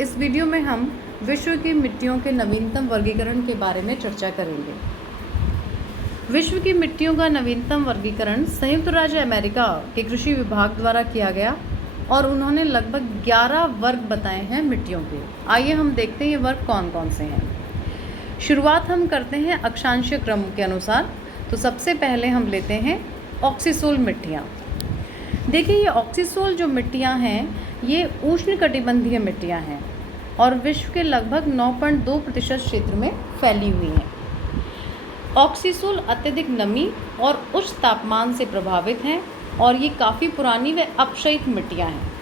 इस वीडियो में हम विश्व की मिट्टियों के नवीनतम वर्गीकरण के बारे में चर्चा करेंगे। विश्व की मिट्टियों का नवीनतम वर्गीकरण संयुक्त राज्य अमेरिका के कृषि विभाग द्वारा किया गया और उन्होंने लगभग 11 वर्ग बताए हैं मिट्टियों के। आइए हम देखते हैं ये वर्ग कौन कौन से हैं। शुरुआत हम करते हैं अक्षांशीय क्रम के अनुसार। तो सबसे पहले हम लेते हैं ऑक्सीसोल मिट्टियाँ। देखिए, ये ऑक्सीसोल जो मिट्टियाँ हैं ये उष्णकटिबंधीय मिट्टियाँ हैं और विश्व के लगभग 9.2% क्षेत्र में फैली हुई हैं। ऑक्सीसोल अत्यधिक नमी और उच्च तापमान से प्रभावित हैं और ये काफ़ी पुरानी व अपक्षयित मिट्टियाँ हैं।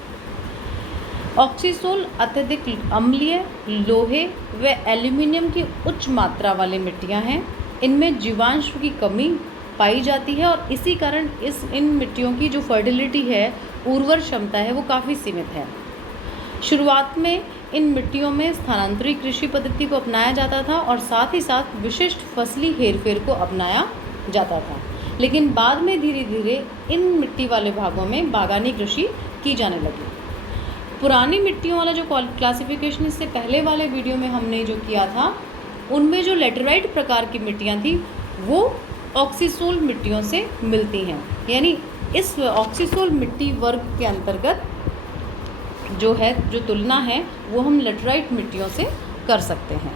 ऑक्सीसोल अत्यधिक अम्लीय, लोहे व एल्यूमिनियम की उच्च मात्रा वाली मिट्टियाँ हैं। इनमें जीवांश की कमी पाई जाती है और इसी कारण इन मिट्टियों की जो फर्टिलिटी है, उर्वर क्षमता है, वो काफ़ी सीमित है। शुरुआत में इन मिट्टियों में स्थानांतरित कृषि पद्धति को अपनाया जाता था और साथ ही साथ विशिष्ट फसली हेरफेर को अपनाया जाता था, लेकिन बाद में धीरे धीरे इन मिट्टी वाले भागों में बागानी कृषि की जाने लगी। पुरानी मिट्टियों वाला जो क्लासिफिकेशन इससे पहले वाले वीडियो में हमने जो किया था, उनमें जो लेटेराइट प्रकार की मिट्टियाँ थी वो ऑक्सीसोल मिट्टियों से मिलती हैं। यानी इस ऑक्सीसोल मिट्टी वर्ग के अंतर्गत जो तुलना है वो हम लेटेराइट मिट्टियों से कर सकते हैं।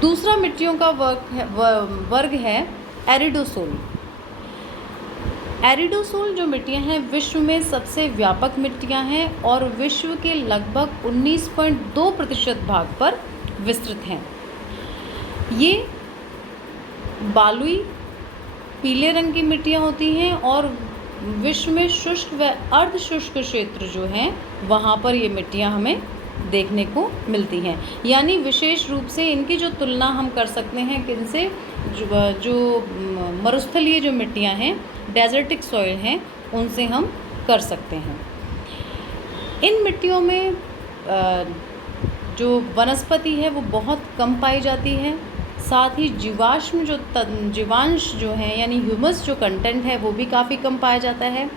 दूसरा मिट्टियों का वर्ग है एरिडोसोल। एरिडोसोल जो मिट्टियां हैं विश्व में सबसे व्यापक मिट्टियां हैं और विश्व के लगभग 19.2% भाग पर विस्तृत हैं। ये बालुई पीले रंग की मिट्टियाँ होती हैं और विश्व में शुष्क व अर्ध शुष्क क्षेत्र जो हैं वहाँ पर ये मिट्टियाँ हमें देखने को मिलती हैं। यानी विशेष रूप से इनकी जो तुलना हम कर सकते हैं किनसे, जो मरुस्थलीय जो मिट्टियाँ हैं, डेजर्टिक सॉइल हैं, उनसे हम कर सकते हैं। इन मिट्टियों में जो वनस्पति है वो बहुत कम पाई जाती है। साथ ही जीवांश जो हैं यानी ह्यूमस जो कंटेंट है वो भी काफ़ी कम पाया जाता है।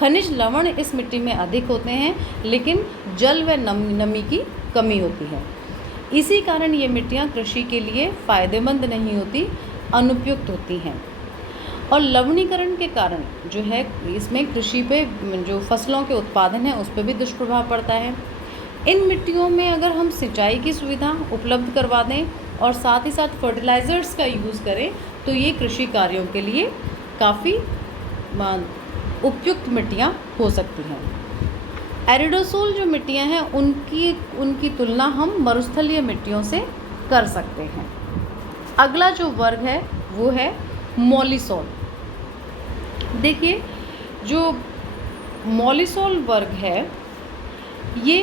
खनिज लवण इस मिट्टी में अधिक होते हैं, लेकिन जल व नमी की कमी होती है। इसी कारण ये मिट्टियाँ कृषि के लिए फ़ायदेमंद नहीं होती, अनुपयुक्त होती हैं। और लवणीकरण के कारण जो है इसमें कृषि पे जो फसलों के उत्पादन है उस पर भी दुष्प्रभाव पड़ता है। इन मिट्टियों में अगर हम सिंचाई की सुविधा उपलब्ध करवा दें और साथ ही साथ फर्टिलाइज़र्स का यूज़ करें तो ये कृषि कार्यों के लिए काफ़ी उपयुक्त मिट्टियाँ हो सकती हैं। एरिडोसोल जो मिट्टियाँ हैं उनकी तुलना हम मरुस्थलीय मिट्टियों से कर सकते हैं। अगला जो वर्ग है वो है मॉलिसोल। देखिए, जो मॉलिसोल वर्ग है ये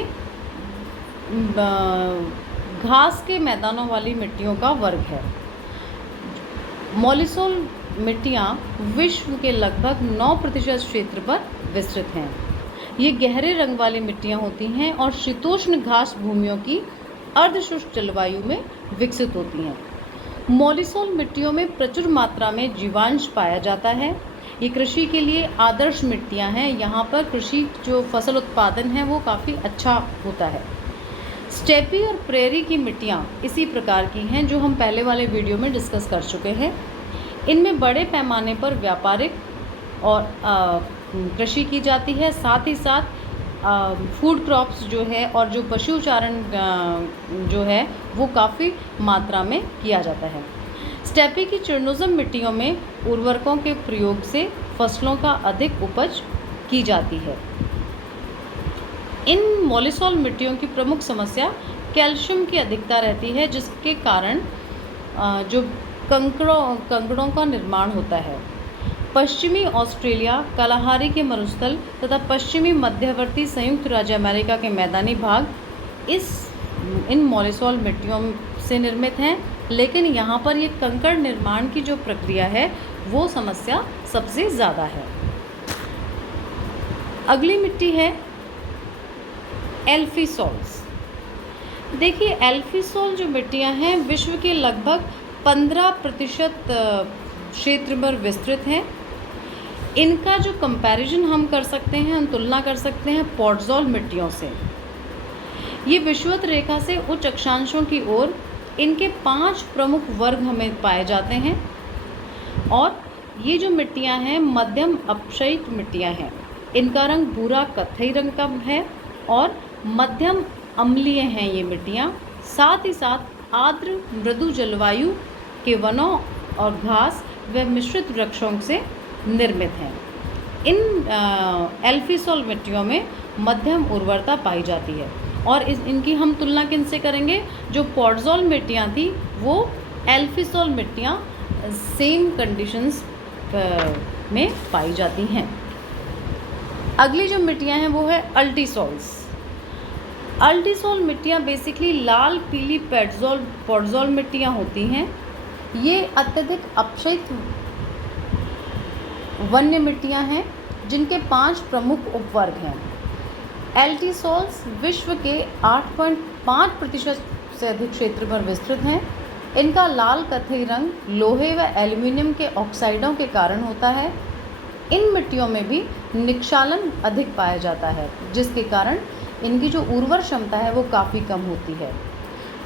घास के मैदानों वाली मिट्टियों का वर्ग है। मॉलिसोल मिट्टियाँ विश्व के लगभग 9% क्षेत्र पर विस्तृत हैं। ये गहरे रंग वाली मिट्टियाँ होती हैं और शीतोष्ण घास भूमियों की अर्धशुष्क जलवायु में विकसित होती हैं। मॉलिसोल मिट्टियों में प्रचुर मात्रा में जीवांश पाया जाता है। ये कृषि के लिए आदर्श मिट्टियाँ हैं। यहाँ पर कृषि जो फसल उत्पादन है वो काफ़ी अच्छा होता है। स्टेपी और प्रेरी की मिट्टियाँ इसी प्रकार की हैं जो हम पहले वाले वीडियो में डिस्कस कर चुके हैं। इनमें बड़े पैमाने पर व्यापारिक और कृषि की जाती है। साथ ही साथ फूड क्रॉप्स जो है और जो पशुचारण जो है वो काफ़ी मात्रा में किया जाता है। स्टेपी की चरणोज़म मिट्टियों में उर्वरकों के प्रयोग से फसलों का अधिक उपज की जाती है। इन मॉलिसोल मिट्टियों की प्रमुख समस्या कैल्शियम की अधिकता रहती है, जिसके कारण जो कंकड़ों का निर्माण होता है। पश्चिमी ऑस्ट्रेलिया, कालाहारी के मरुस्थल तथा पश्चिमी मध्यवर्ती संयुक्त राज्य अमेरिका के मैदानी भाग इन मॉलिसोल मिट्टियों से निर्मित हैं, लेकिन यहाँ पर ये कंकड़ निर्माण की जो प्रक्रिया है वो समस्या सबसे ज़्यादा है। अगली मिट्टी है एल्फीसोल्स। देखिए, एल्फीसोल जो मिट्टियाँ हैं विश्व के लगभग 15% क्षेत्र पर विस्तृत हैं। इनका जो कंपैरिजन हम कर सकते हैं, हम तुलना कर सकते हैं पॉटजोल मिट्टियों से। ये विषुवत रेखा से उच्च अक्षांशों की ओर इनके 5 प्रमुख वर्ग हमें पाए जाते हैं। और ये जो मिट्टियाँ हैं मध्यम अपक्षयिक मिट्टियाँ हैं। इनका रंग भूरा कत्थई रंग का है और मध्यम अम्लीय हैं ये मिट्टियाँ। साथ ही साथ आर्द्र मृदु जलवायु के वनों और घास व मिश्रित वृक्षों से निर्मित हैं। इन एल्फीसॉल मिट्टियों में मध्यम उर्वरता पाई जाती है। और इनकी हम तुलना किनसे करेंगे? जो पॉडजॉल मिट्टियाँ थी वो एल्फीसॉल मिट्टियाँ सेम कंडीशंस में पाई जाती हैं। अगली जो मिट्टियाँ हैं वो है अल्टीसॉल्स। अल्टीसॉल मिट्टियाँ बेसिकली लाल पीली पॉडजॉल मिट्टियाँ होती हैं। ये अत्यधिक अपक्षयित वन्य मिट्टियाँ हैं जिनके 5 प्रमुख उपवर्ग हैं। एल्टीसॉल्स विश्व के 8.5% से अधिक क्षेत्र पर विस्तृत हैं। इनका लाल कत्थई रंग लोहे व एल्युमिनियम के ऑक्साइडों के कारण होता है। इन मिट्टियों में भी निक्षालन अधिक पाया जाता है, जिसके कारण इनकी जो उर्वर क्षमता है वो काफ़ी कम होती है।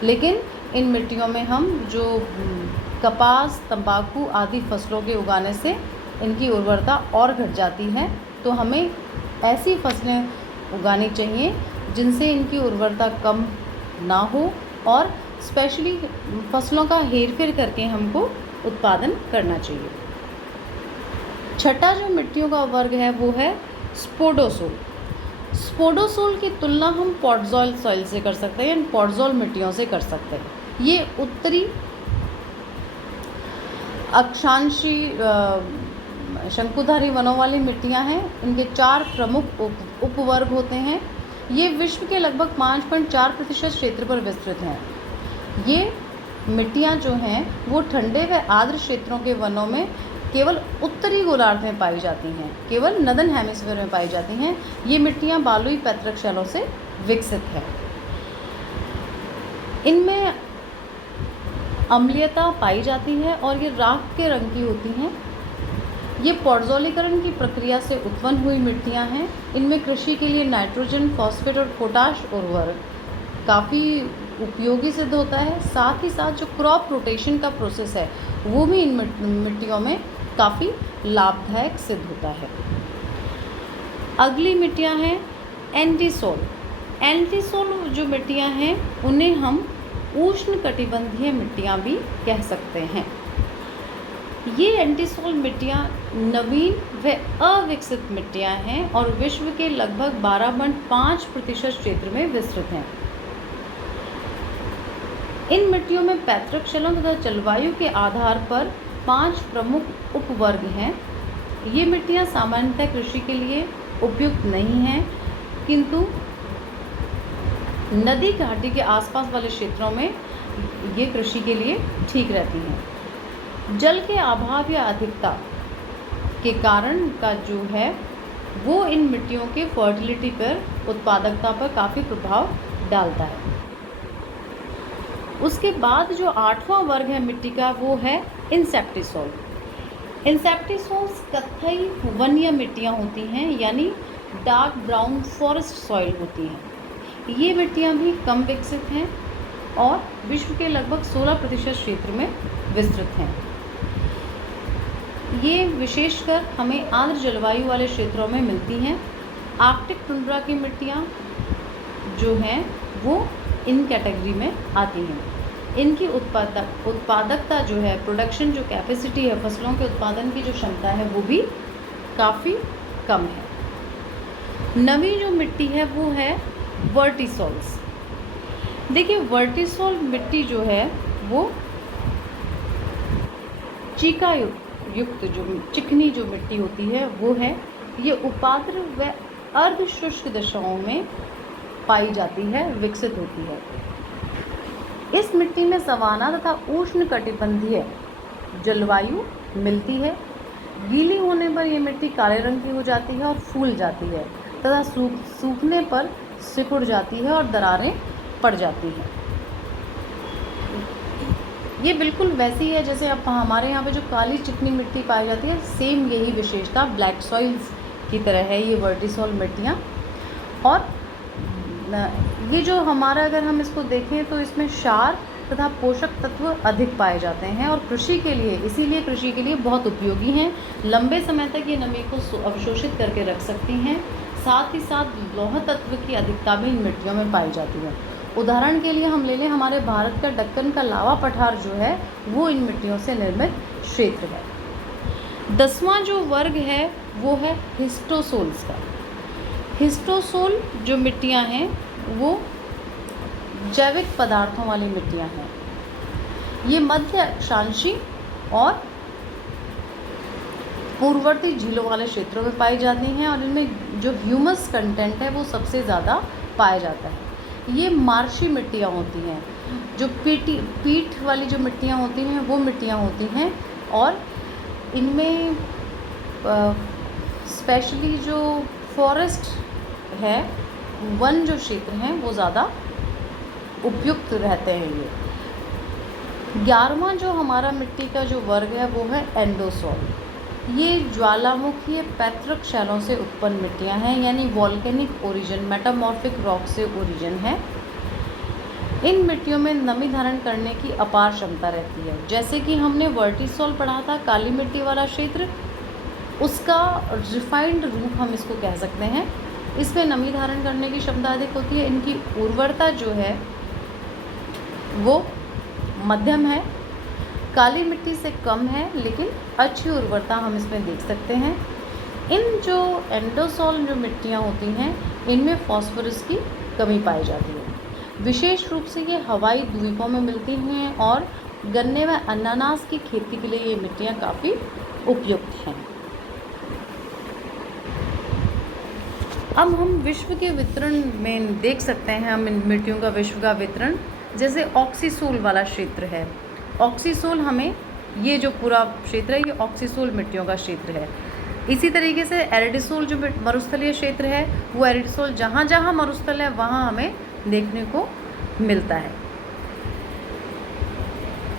लेकिन इन मिट्टियों में हम जो कपास, तंबाकू आदि फसलों के उगाने से इनकी उर्वरता और घट जाती है। तो हमें ऐसी फसलें उगानी चाहिए जिनसे इनकी उर्वरता कम ना हो और स्पेशली फसलों का हेरफेर करके हमको उत्पादन करना चाहिए। छठा जो मिट्टियों का वर्ग है वो है स्पोडोसोल। स्पोडोसोल की तुलना हम पॉडजॉल सॉइल से कर सकते हैं, पॉडजॉल मिट्टियों से कर सकते हैं। ये उत्तरी अक्षांशी शंकुधारी वनों वाली मिट्टियाँ हैं। इनके 4 प्रमुख उपवर्ग होते हैं। ये विश्व के लगभग 5.4% क्षेत्र पर विस्तृत हैं। ये मिट्टियाँ जो हैं वो ठंडे व आर्द्र क्षेत्रों के वनों में केवल उत्तरी गोलार्ध में पाई जाती हैं, केवल नदन हेमिस्फीयर में पाई जाती हैं। ये मिट्टियाँ बालुई पैतृक शैलों से विकसित हैं। इनमें अम्लीयता पाई जाती है और ये राख के रंग की होती हैं। ये पॉडजोलीकरण की प्रक्रिया से उत्पन्न हुई मिट्टियाँ हैं। इनमें कृषि के लिए नाइट्रोजन, फॉस्फेट और पोटाश उर्वरक काफ़ी उपयोगी सिद्ध होता है। साथ ही साथ जो क्रॉप रोटेशन का प्रोसेस है वो भी इन मिट्टियों में काफ़ी लाभदायक सिद्ध होता है। अगली मिट्टियाँ हैं एंटीसोल। एंटीसोल जो मिट्टियाँ हैं उन्हें हम उष्णकटिबंधीय मिट्टियाँ भी कह सकते हैं। ये एंटीसोल मिट्टियाँ नवीन व अविकसित मिट्टियाँ हैं और विश्व के लगभग 12.5% क्षेत्र में विस्तृत हैं। इन मिट्टियों में पैतृक शैलों तथा जलवायु के आधार पर 5 प्रमुख उपवर्ग हैं। ये मिट्टियाँ सामान्यतः कृषि के लिए उपयुक्त नहीं हैं, किंतु नदी घाटी के आसपास वाले क्षेत्रों में ये कृषि के लिए ठीक रहती हैं। जल के अभाव या अधिकता के कारण का जो है वो इन मिट्टियों के फर्टिलिटी पर, उत्पादकता पर काफ़ी प्रभाव डालता है। उसके बाद जो 8वां वर्ग है मिट्टी का वो है इंसेप्टिसोल। इंसेप्टिसोल्स कत्थई वन्य मिट्टियाँ होती हैं, यानी डार्क ब्राउन फॉरेस्ट सॉइल होती हैं। ये मिट्टियाँ भी कम विकसित हैं और विश्व के लगभग 16% क्षेत्र में विस्तृत हैं। ये विशेषकर हमें आर्द्र जलवायु वाले क्षेत्रों में मिलती हैं। आर्कटिक टुंड्रा की मिट्टियाँ जो हैं वो इन कैटेगरी में आती हैं। इनकी उत्पादकता जो है, प्रोडक्शन जो कैपेसिटी है, फसलों के उत्पादन की जो क्षमता है वो भी काफ़ी कम है। नवी जो मिट्टी है वो है वर्टिसोल्स। देखिए वर्टिसोल मिट्टी जो है वो चीका युक्त जो चिकनी जो मिट्टी होती है वो है। ये उपाद्र व अर्ध शुष्क दशाओं में पाई जाती है, विकसित होती है। इस मिट्टी में सवाना तथा उष्ण कटिबंधीय जलवायु मिलती है। गीली होने पर यह मिट्टी काले रंग की हो जाती है और फूल जाती है तथा सूखने पर सिकुड़ जाती है और दरारें पड़ जाती हैं। ये बिल्कुल वैसी है जैसे अब हमारे यहाँ पे जो काली चिकनी मिट्टी पाई जाती है, सेम यही विशेषता ब्लैक सॉइल्स की तरह है ये वर्टिसोल मिट्टियाँ। और ये जो हमारा, अगर हम इसको देखें तो इसमें क्षार तथा पोषक तत्व अधिक पाए जाते हैं और कृषि के लिए, इसीलिए कृषि के लिए बहुत उपयोगी हैं। लंबे समय तक ये नमी को अवशोषित करके रख सकती हैं। साथ ही साथ लौह तत्व की अधिकता भी इन मिट्टियों में पाई जाती है। उदाहरण के लिए हम ले लें, हमारे भारत का दक्कन का लावा पठार जो है वो इन मिट्टियों से निर्मित क्षेत्र है। 10वां जो वर्ग है वो है हिस्टोसोल्स का। हिस्टोसोल जो मिट्टियाँ हैं वो जैविक पदार्थों वाली मिट्टियाँ हैं। ये मध्य अक्षांशी और पूर्ववर्ती झीलों वाले क्षेत्रों में पाई जाती हैं और इनमें जो ह्यूमस कंटेंट है वो सबसे ज़्यादा पाया जाता है। ये मार्शी मिट्टियाँ होती हैं, जो पीठ वाली जो मिट्टियाँ होती हैं वो मिट्टियाँ होती हैं और इनमें स्पेशली जो फॉरेस्ट है, वन जो क्षेत्र हैं वो ज़्यादा उपयुक्त रहते हैं। ये 11वां जो हमारा मिट्टी का जो वर्ग है वो है एंडोसॉल। ये ज्वालामुखीय पैतृक शैलों से उत्पन्न मिट्टियाँ हैं, यानी वॉल्केनिक ओरिजिन, मेटामॉर्फिक रॉक से ओरिजिन है। इन मिट्टियों में नमी धारण करने की अपार क्षमता रहती है। जैसे कि हमने वर्टिसॉल पढ़ा था, काली मिट्टी वाला क्षेत्र, उसका रिफाइंड रूप हम इसको कह सकते हैं। इसमें नमी धारण करने की क्षमता अधिक होती है। इनकी उर्वरता जो है वो मध्यम है, काली मिट्टी से कम है, लेकिन अच्छी उर्वरता हम इसमें देख सकते हैं। इन जो एंडोसॉल जो मिट्टियाँ होती हैं इनमें फॉस्फोरस की कमी पाई जाती है। विशेष रूप से ये हवाई द्वीपों में मिलती हैं और गन्ने व अनानास की खेती के लिए ये मिट्टियाँ काफ़ी उपयुक्त हैं। अब हम विश्व के वितरण में देख सकते हैं, हम इन मिट्टियों का विश्व का वितरण, जैसे ऑक्सीसोल वाला क्षेत्र है। ऑक्सीसोल हमें, ये जो पूरा क्षेत्र है ये ऑक्सीसोल मिट्टियों का क्षेत्र है। इसी तरीके से एरिडिसोल जो मरुस्थलीय क्षेत्र है वो एरिडिसोल जहाँ जहाँ मरुस्थल है वहाँ हमें देखने को मिलता है।